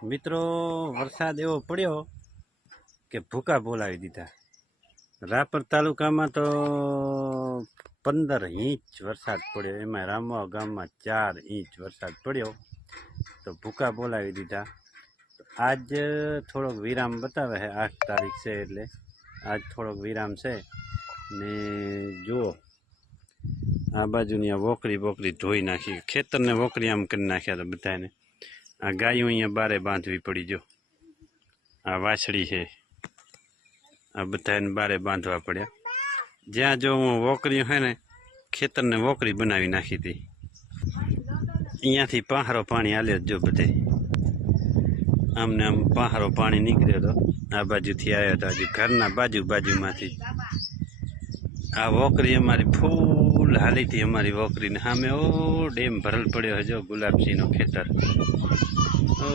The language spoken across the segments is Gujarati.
મિત્રો વરસાદ એવો પડ્યો કે ભૂકા બોલાવી દીધા। રાપર તાલુકામાં તો 15 ઇંચ વરસાદ પડ્યો, એમાં રામવા ગામમાં 4 ઇંચ વરસાદ પડ્યો તો ભૂકા બોલાવી દીધા। આજ થોડોક વિરામ બતાવે છે, 8 તારીખ છે એટલે આજ થોડોક વિરામ છે ને જુઓ આ બાજુની આ વોકરી ધોઈ નાખી, ખેતરને વોકરી આમ કરી નાખ્યા હતા બધાને। આ ગાયો અહીંયા બારે બાંધવી પડી, જો આ વાછડી છે, આ બધાને બારે બાંધવા પડ્યા। જ્યાં જો વોકરી છે ને ખેતરને વોકરી બનાવી નાખી હતી, અહીંયાથી પહારો પાણી હાલ્યો જો બધે, આમને આમ પહારો પાણી નીકળ્યો હતો, આ બાજુથી આવ્યો હતો, હજી ઘરના બાજુમાંથી। આ વોકરી અમારી ફૂલ હાલી હતી, અમારી વોકરીને સામે ઓ ડેમ ભરલ પડ્યો છે, જો ગુલાબસિંહનો ખેતર ઓ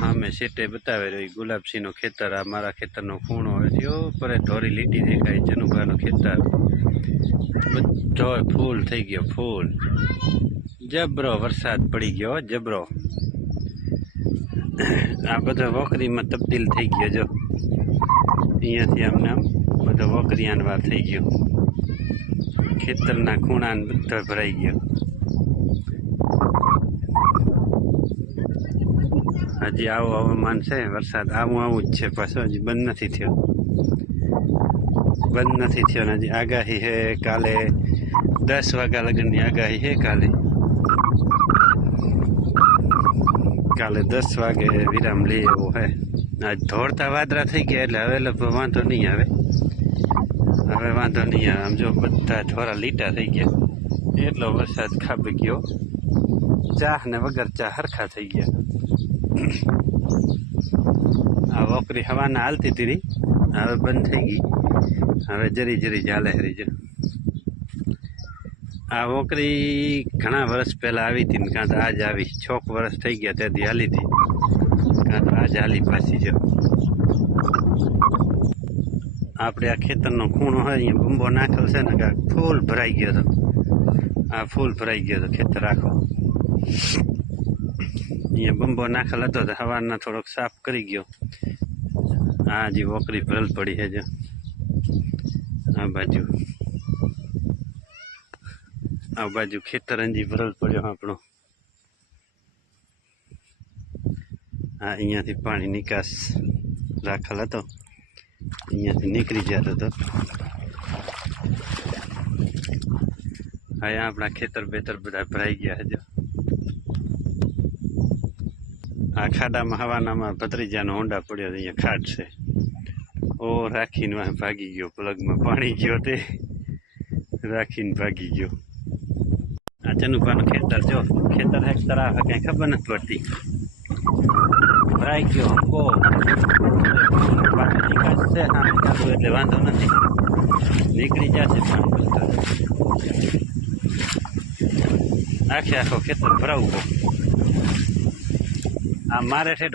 સામે સેટે બતાવે રહ્યો ગુલાબસિંહનો ખેતર। આ મારા ખેતરનો ખૂણો હવે ઓ પરે ધોરી લીટી દેખાય, જનુભાનું ખેતર બધો ફૂલ થઈ ગયો, ફૂલ જબરો વરસાદ પડી ગયો, જબરો। આ બધો વોકરીમાં તબદીલ થઈ ગયો, જો અહીંયાથી આમને આમ બધો વોકરીયાનવાર થઈ ગયો, ખેતરના ખૂણાને બધો ભરાઈ ગયો। હજી આવું હવામાન છે, વરસાદ આવું જ છે, પાછો હજી બંધ નથી થયો ને હજી આગાહી છે કાલે 10 વાગ્યા લગનની આગાહી છે। કાલે 10 વાગે વિરામ લે એવો છે। આજ ધોળતા વાદળા થઈ ગયા એટલે હવે લગભગ વાંધો નહીં આવે, આમ જો બધા ધોરા લીટા થઈ ગયા, એટલો વરસાદ ખાબી ગયો, ચાહ ને વગર ચા હરખા થઈ ગયા। આ વોકરી હવાના હાલતી હતી, હવે બંધ થઈ ગઈ, હવે જરી ચાલે હરી છે। આ વોકરી ઘણા વર્ષ પહેલાં આવી હતી ને કાં તો આજ આવી, 6 વર્ષ થઈ ગયા ત્યાંથી હાલી હતી, કાં તો આજ હાલી પાછી। જો આપણે આ ખેતરનો ખૂણો હોય, અહીંયા બંબો નાખેલો છે ને, કાંક ફૂલ ભરાઈ ગયો હતો, આ ફૂલ ભરાઈ ગયો હતો ખેતર આખો, અહીંયા બંબો નાખેલ હતો તો હવારના થોડોક સાફ કરી ગયો। આ હજી વોકરી ભરલ પડી છે, જો આ બાજુ ખેતર હજી ભરલ પડ્યો આપણો। હા, અહીંયાથી પાણી નિકાસ રાખેલ હતો, અહીંયાથી નીકળી જતો હતો। અહીંયા આપણા ખેતર બેતર બધા ભરાઈ ગયા છે। આ ખાડામાં હવાનામાં ભત્રીજાનો હોંડા પડ્યો, અહીંયા ખાડ છે, ઓ રાખીને ભાગી ગયો, પ્લગમાં પાણી ગયો તે રાખીને ભાગી ગયો। આ જનુભાનું ખેતર, જો ખેતર એક તરફ કઈ ખબર નથી પડતી, ભરાઈ ગયો, બહુ નિકાસ છે એટલે વાંધો નથી, નીકળી જશે પાણી બધું, આખો ખેતર ભરાવું। આ મારે છે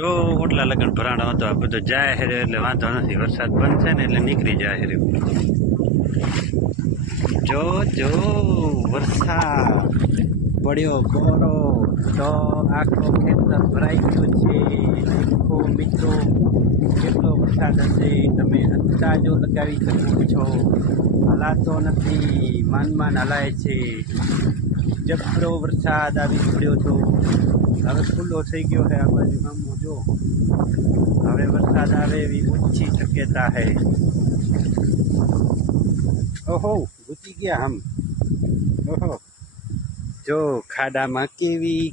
ઓટલા લગન ભરાણો હતો, આ બધો જાય છે એટલે વાંધો નથી, વરસાદ બંધ છે ને એટલે નીકળી જાય છે। જો વરસાદ પડ્યો કોરો તો આખો ખેતર ભરાઈ ગયો છે। દેખો મિત્રો કેટલો વરસાદ હશે, તમે અંદાજો લગાવી શકો છો, હલાતો નથી, માન હલાય છે, જબરો વરસાદ આવી પડ્યો તો હવે ખુલ્લો થઈ ગયો છે। આ બાજુ ગામો જો હવે વરસાદ આવે એવી ઓછી શક્યતા છે। ઓહો ઘૂસી ગયા આમ, ઓહો જો ખાડામાં કેવી